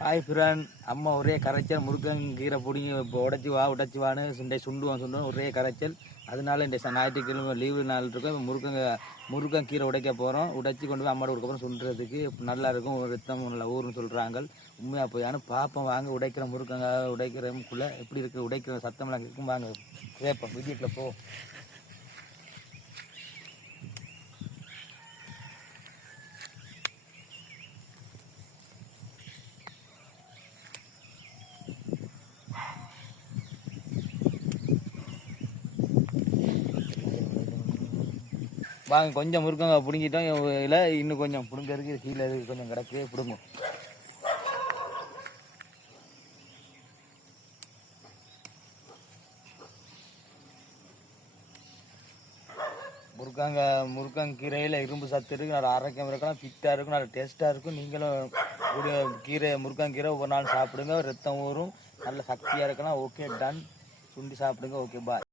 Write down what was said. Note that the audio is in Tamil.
ஹாய் பிரான் அம்மா ஒரே கரைச்சல் முருங்கங்கீரை பிடிங்கி இப்போ உடச்சி வா உடச்சி வான்னு சுண்டை சுண்டுவோம் சுண்டுவோம் ஒரே கரைச்சல். அதனால இந்த ஞாயிற்றுக்கிழமை லீவு நாள் இருக்கும். இப்ப முருங்கங்க கீரை உடைக்க போகிறோம் உடைச்சி கொண்டு போய் அம்மாவோட அப்புறம் சுண்டுறதுக்கு நல்லா இருக்கும். ஒரு ரத்தம் நல்ல ஊர்னு சொல்கிறாங்க உண்மையாக போய் ஆனால் பார்ப்போம் வாங்க உடைக்கிற முருக்கங்க உடைக்கிறதுக்குள்ளே எப்படி இருக்குது உடைக்கிற சத்தம்லாம் இருக்கும் வாங்க கேட்போம். வீட்டில் போ. வாங்க கொஞ்சம் முருங்கங்க பிடுங்கிட்டோம். இல்லை இன்னும் கொஞ்சம் பிடுங்க கீழே இருக்கு. கொஞ்சம் கிடக்கு பிடுங்கும். முருக்காங்க முருங்கங்கீரையில் இரும்பு சத்து இருக்கு. நல்லா ஆரோக்கியம் இருக்கலாம் ஃபிட்டாக இருக்கும். நல்லா டேஸ்ட்டாக இருக்கும். நீங்களும் ஒரு கீரை முருங்கங்கீரை ஒவ்வொரு நாள் சாப்பிடுங்க. ரத்தம் ஊறும். நல்ல சக்தியாக இருக்கலாம். ஓகே டன் சுண்டி சாப்பிடுங்க. Okay bye